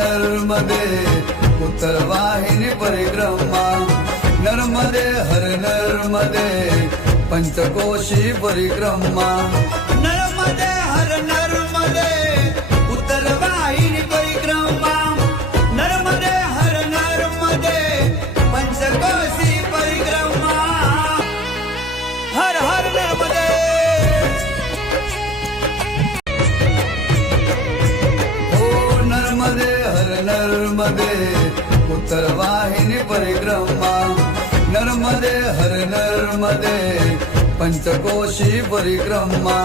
नर्मदे उत्तर वाहिनी परिक्रमा नर्मदे हर नर्मदे पंचकोशी परिक्रमा नर्मदे हर नर्मदे उत्तर वाहिनी परिक्रमा नर्मदे हर नर्मदे पंचकोशी परिक्रमा हर हर नर्मदे ओ नर्मदे हर नर्मदे उत्तर वाहिनी परिक्रमा नर्मदे हर नर्मदे पंचकोशी परिक्रमा